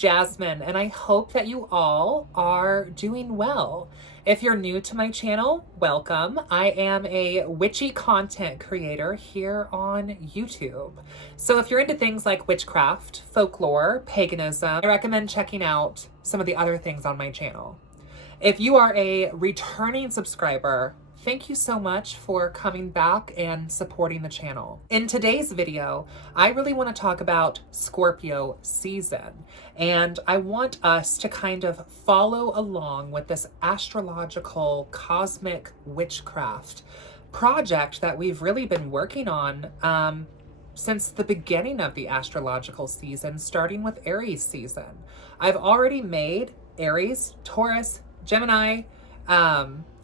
Jasmine, and I hope that you all are doing well. If you're new to my channel, welcome. I am a witchy content creator here on YouTube. So if you're into things like witchcraft, folklore, paganism, I recommend checking out some of the other things on my channel. If you are a returning subscriber, thank you so much for coming back and supporting the channel. In today's video, I really want to talk about Scorpio season, and I want us to kind of follow along with this astrological cosmic witchcraft project that we've really been working on since the beginning of the astrological season, starting with Aries season. I've already made Aries, Taurus, Gemini,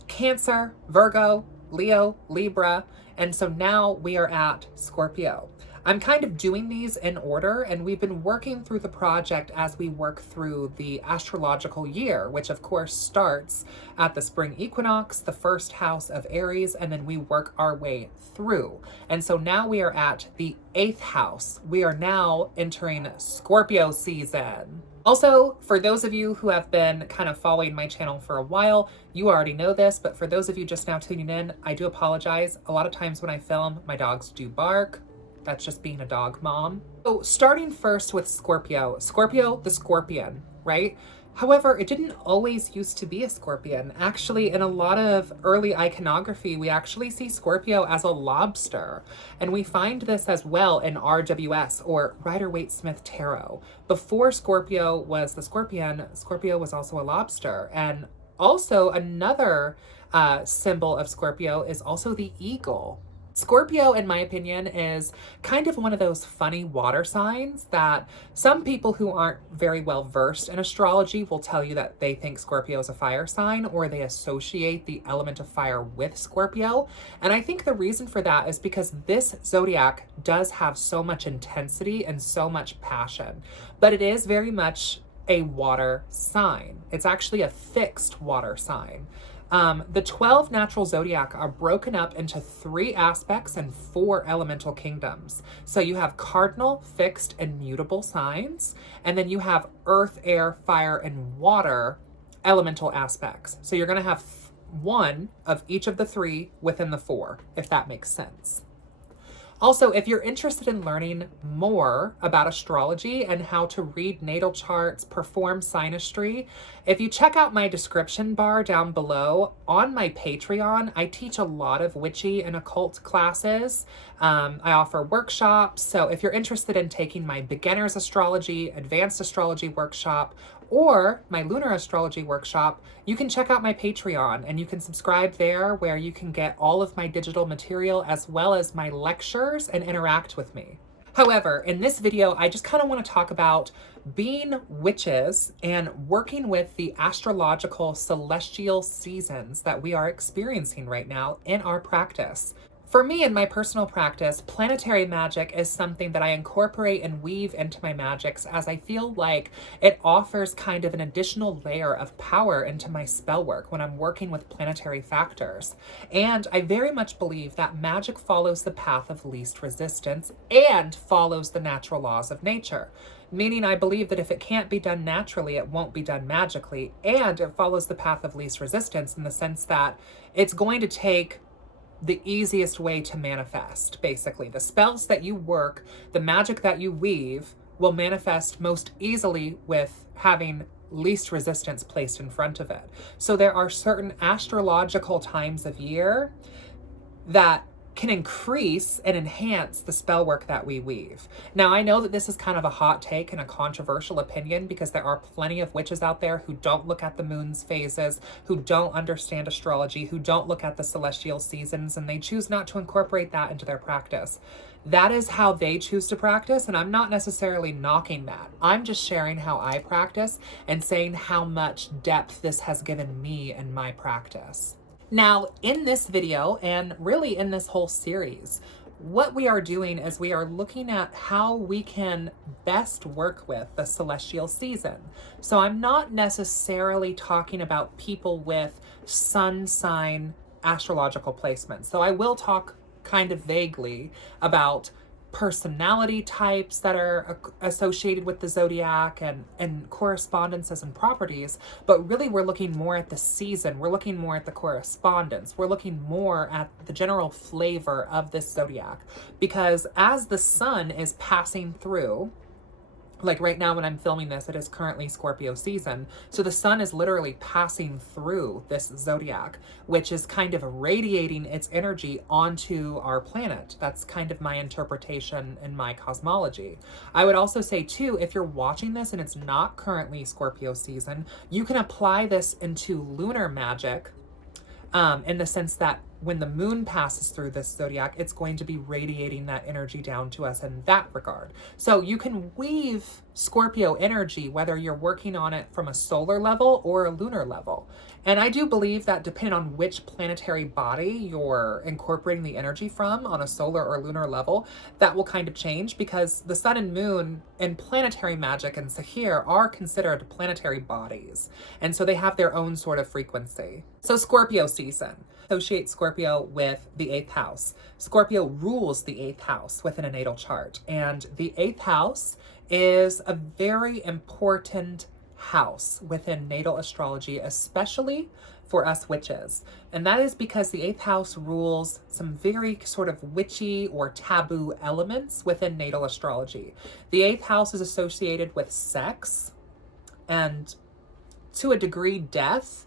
Cancer, Virgo, Leo, Libra, and so now we are at Scorpio. I'm kind of doing these in order, and we've been working through the project as we work through the astrological year, which of course starts at the spring equinox, the first house of Aries, and then we work our way through. And so now we are at the 8th house. We are now entering Scorpio season. Also, for those of you who have been kind of following my channel for a while, you already know this, but for those of you just now tuning in, I do apologize. A lot of times when I film, my dogs do bark. That's just being a dog mom. So starting first with Scorpio. Scorpio, the scorpion, right? However, it didn't always used to be a scorpion. Actually, in a lot of early iconography, we actually see Scorpio as a lobster. And we find this as well in RWS, or Rider-Waite-Smith Tarot. Before Scorpio was the scorpion, Scorpio was also a lobster. And also another symbol of Scorpio is also the eagle. Scorpio, in my opinion, is kind of one of those funny water signs that some people who aren't very well versed in astrology will tell you that they think Scorpio is a fire sign, or they associate the element of fire with Scorpio. And I think the reason for that is because this zodiac does have so much intensity and so much passion, but it is very much a water sign. It's actually a fixed water sign. The 12 natural zodiac are broken up into 3 aspects and 4 elemental kingdoms. So you have cardinal, fixed, and mutable signs, and then you have earth, air, fire, and water elemental aspects. So you're going to have one of each of the 3 within the 4, if that makes sense. Also, if you're interested in learning more about astrology and how to read natal charts, perform synastry, if you check out my description bar down below on my Patreon, I teach a lot of witchy and occult classes. I offer workshops. So if you're interested in taking my beginner's astrology, advanced astrology workshop, or my lunar astrology workshop, you can check out my Patreon and you can subscribe there, where you can get all of my digital material as well as my lectures and interact with me. However, in this video, I just kind of want to talk about being witches and working with the astrological celestial seasons that we are experiencing right now in our practice. For me, in my personal practice, planetary magic is something that I incorporate and weave into my magics, as I feel like it offers kind of an additional layer of power into my spell work when I'm working with planetary factors. And I very much believe that magic follows the path of least resistance and follows the natural laws of nature. Meaning I believe that if it can't be done naturally, it won't be done magically. And it follows the path of least resistance in the sense that it's going to take the easiest way to manifest. Basically, the spells that you work, the magic that you weave, will manifest most easily with having least resistance placed in front of it. So there are certain astrological times of year that can increase and enhance the spell work that we weave. Now, I know that this is kind of a hot take and a controversial opinion, because there are plenty of witches out there who don't look at the moon's phases, who don't understand astrology, who don't look at the celestial seasons, and they choose not to incorporate that into their practice. That is how they choose to practice, and I'm not necessarily knocking that. I'm just sharing how I practice and saying how much depth this has given me in my practice. Now, in this video, and really in this whole series, what we are doing is we are looking at how we can best work with the celestial season. So I'm not necessarily talking about people with sun sign astrological placements. So I will talk kind of vaguely about personality types that are associated with the zodiac and correspondences and properties, but really we're looking more at the season. We're looking more at the correspondence. We're looking more at the general flavor of this zodiac, because as the sun is passing through, like right now when I'm filming this, it is currently Scorpio season. So the sun is literally passing through this zodiac, which is kind of radiating its energy onto our planet. That's kind of my interpretation in my cosmology. I would also say too, if you're watching this and it's not currently Scorpio season, you can apply this into lunar magic, in the sense that when the moon passes through this zodiac, it's going to be radiating that energy down to us in that regard. So you can weave Scorpio energy, whether you're working on it from a solar level or a lunar level. And I do believe that depending on which planetary body you're incorporating the energy from on a solar or lunar level, that will kind of change, because the sun and moon in planetary magic and Sahir are considered planetary bodies. And so they have their own sort of frequency. So Scorpio season. Associate Scorpio with the 8th house. Scorpio rules the 8th house within a natal chart. And the 8th house is a very important house within natal astrology, especially for us witches. And that is because the 8th house rules some very sort of witchy or taboo elements within natal astrology. The 8th house is associated with sex and, to a degree, death.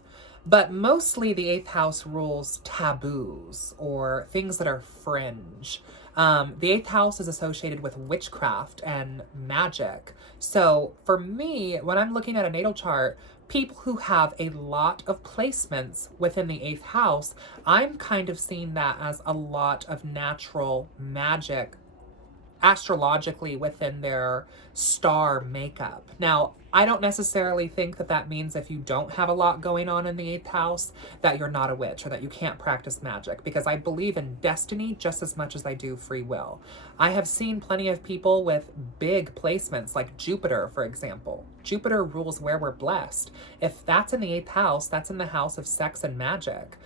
But mostly the 8th house rules taboos or things that are fringe. The 8th house is associated with witchcraft and magic. So for me, when I'm looking at a natal chart, people who have a lot of placements within the 8th house, I'm kind of seeing that as a lot of natural magic astrologically within their star makeup. Now, I don't necessarily think that that means if you don't have a lot going on in the 8th house that you're not a witch or that you can't practice magic, because I believe in destiny just as much as I do free will. I have seen plenty of people with big placements like Jupiter, for example. Jupiter rules where we're blessed. If that's in the 8th house, that's in the house of sex and magic.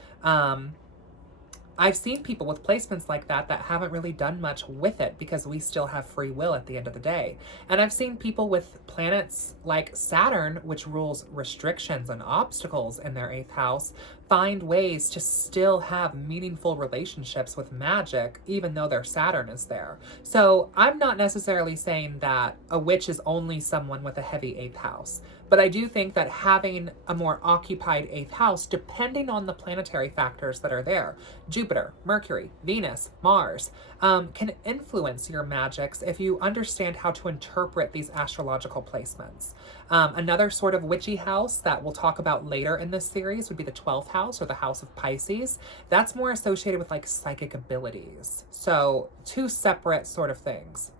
I've seen people with placements like that that haven't really done much with it, because we still have free will at the end of the day. And I've seen people with planets like Saturn, which rules restrictions and obstacles in their 8th house, find ways to still have meaningful relationships with magic, even though their Saturn is there. So I'm not necessarily saying that a witch is only someone with a heavy 8th house. But I do think that having a more occupied 8th house, depending on the planetary factors that are there, Jupiter, Mercury, Venus, Mars, can influence your magics if you understand how to interpret these astrological placements. Another sort of witchy house that we'll talk about later in this series would be the 12th house, or the house of Pisces. That's more associated with like psychic abilities. So two separate sort of things.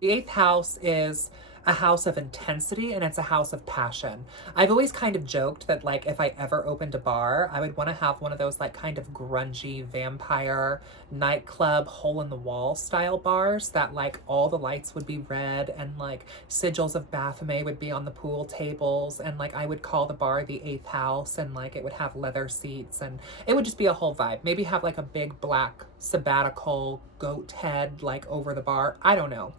The 8th house is a house of intensity, and it's a house of passion. I've always kind of joked that like if I ever opened a bar, I would want to have one of those like kind of grungy vampire nightclub hole in the wall style bars that like all the lights would be red and like sigils of Baphomet would be on the pool tables, and like I would call the bar the 8th house, and like it would have leather seats, and it would just be a whole vibe. Maybe have like a big black sabbatical goat head like over the bar. I don't know.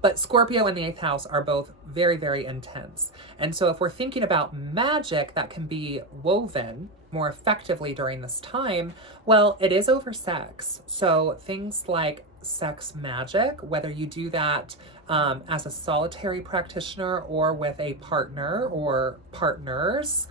But Scorpio and the 8th house are both very, very intense. And so if we're thinking about magic that can be woven more effectively during this time, well, it is over sex. So things like sex magic, whether you do that as a solitary practitioner or with a partner or partners,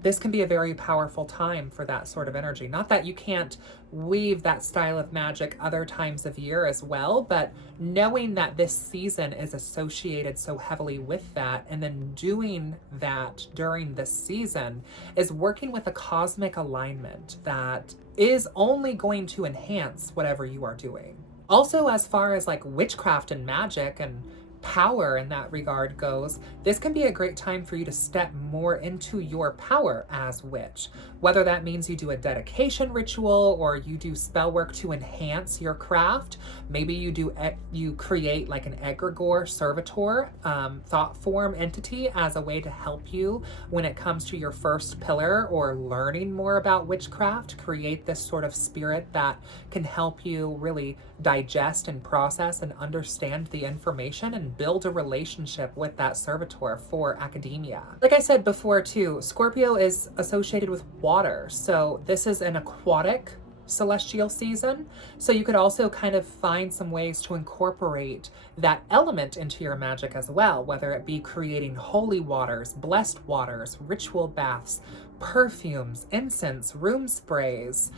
this can be a very powerful time for that sort of energy. Not that you can't weave that style of magic other times of year as well, but knowing that this season is associated so heavily with that, and then doing that during this season is working with a cosmic alignment that is only going to enhance whatever you are doing. Also, as far as like witchcraft and magic and power in that regard goes, this can be a great time for you to step more into your power as witch. Whether that means you do a dedication ritual or you do spell work to enhance your craft. Maybe you create like an egregore servitor thought form entity as a way to help you when it comes to your first pillar or learning more about witchcraft. Create this sort of spirit that can help you really digest and process and understand the information and build a relationship with that servitor for academia. Like I said before too, Scorpio is associated with water, so this is an aquatic celestial season. So you could also kind of find some ways to incorporate that element into your magic as well, whether it be creating holy waters, blessed waters, ritual baths, perfumes, incense, room sprays.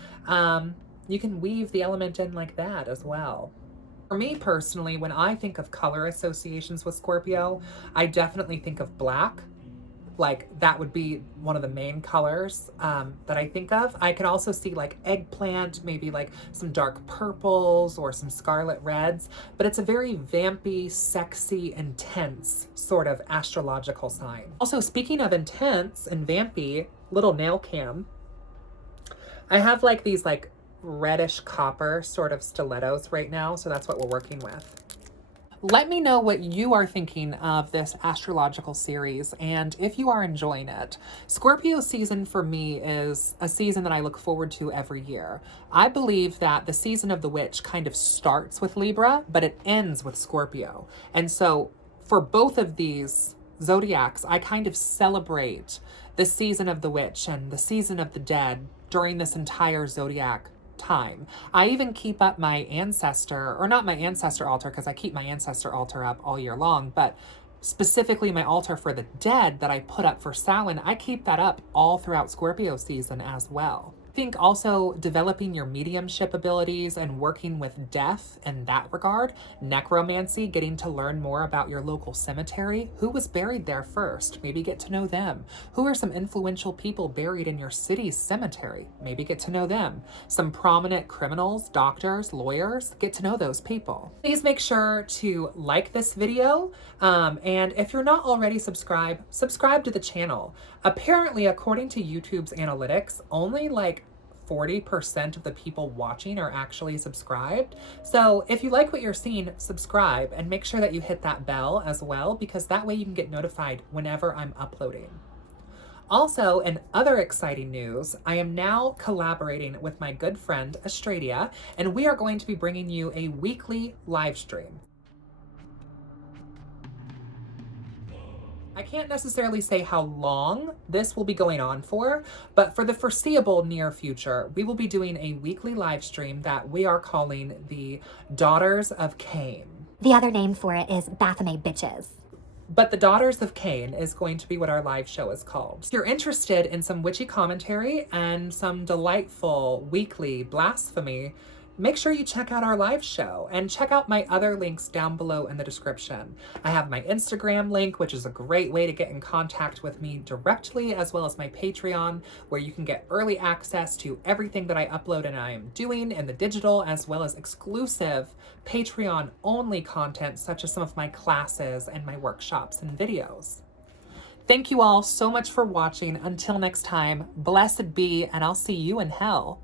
You can weave the element in like that as well. For me personally, when I think of color associations with Scorpio, I definitely think of black. Like that would be one of the main colors that I think of. I can also see like eggplant, maybe like some dark purples or some scarlet reds, but it's a very vampy, sexy, intense sort of astrological sign. Also, speaking of intense and vampy, little nail cam, I have like these like reddish copper sort of stilettos right now, so that's what we're working with. Let me know what you are thinking of this astrological series and if you are enjoying it. Scorpio season for me is a season that I look forward to every year. I believe that the season of the witch kind of starts with Libra, but it ends with Scorpio. And so for both of these zodiacs, I kind of celebrate the season of the witch and the season of the dead during this entire zodiac time. I even keep up my ancestor, or not my ancestor altar, because I keep my ancestor altar up all year long, but specifically my altar for the dead that I put up for Samhain, I keep that up all throughout Scorpio season as well. I think also developing your mediumship abilities and working with death in that regard, necromancy, getting to learn more about your local cemetery, who was buried there first, maybe get to know them. Who are some influential people buried in your city's cemetery? Maybe get to know them. Some prominent criminals, doctors, lawyers, get to know those people. Please make sure to like this video, and if you're not already subscribed, subscribe to the channel. Apparently, according to YouTube's analytics, only like 40% of the people watching are actually subscribed. So if you like what you're seeing, subscribe and make sure that you hit that bell as well, because that way you can get notified whenever I'm uploading. Also, in other exciting news, I am now collaborating with my good friend Astrology, and we are going to be bringing you a weekly live stream. I can't necessarily say how long this will be going on for, but for the foreseeable near future, we will be doing a weekly live stream that we are calling the Daughters of Cain. The other name for it is Baphomet Bitches. But the Daughters of Cain is going to be what our live show is called. If you're interested in some witchy commentary and some delightful weekly blasphemy, make sure you check out our live show and check out my other links down below in the description. I have my Instagram link, which is a great way to get in contact with me directly, as well as my Patreon, where you can get early access to everything that I upload and I am doing in the digital, as well as exclusive Patreon only content, such as some of my classes and my workshops and videos. Thank you all so much for watching. Until next time, blessed be, and I'll see you in hell.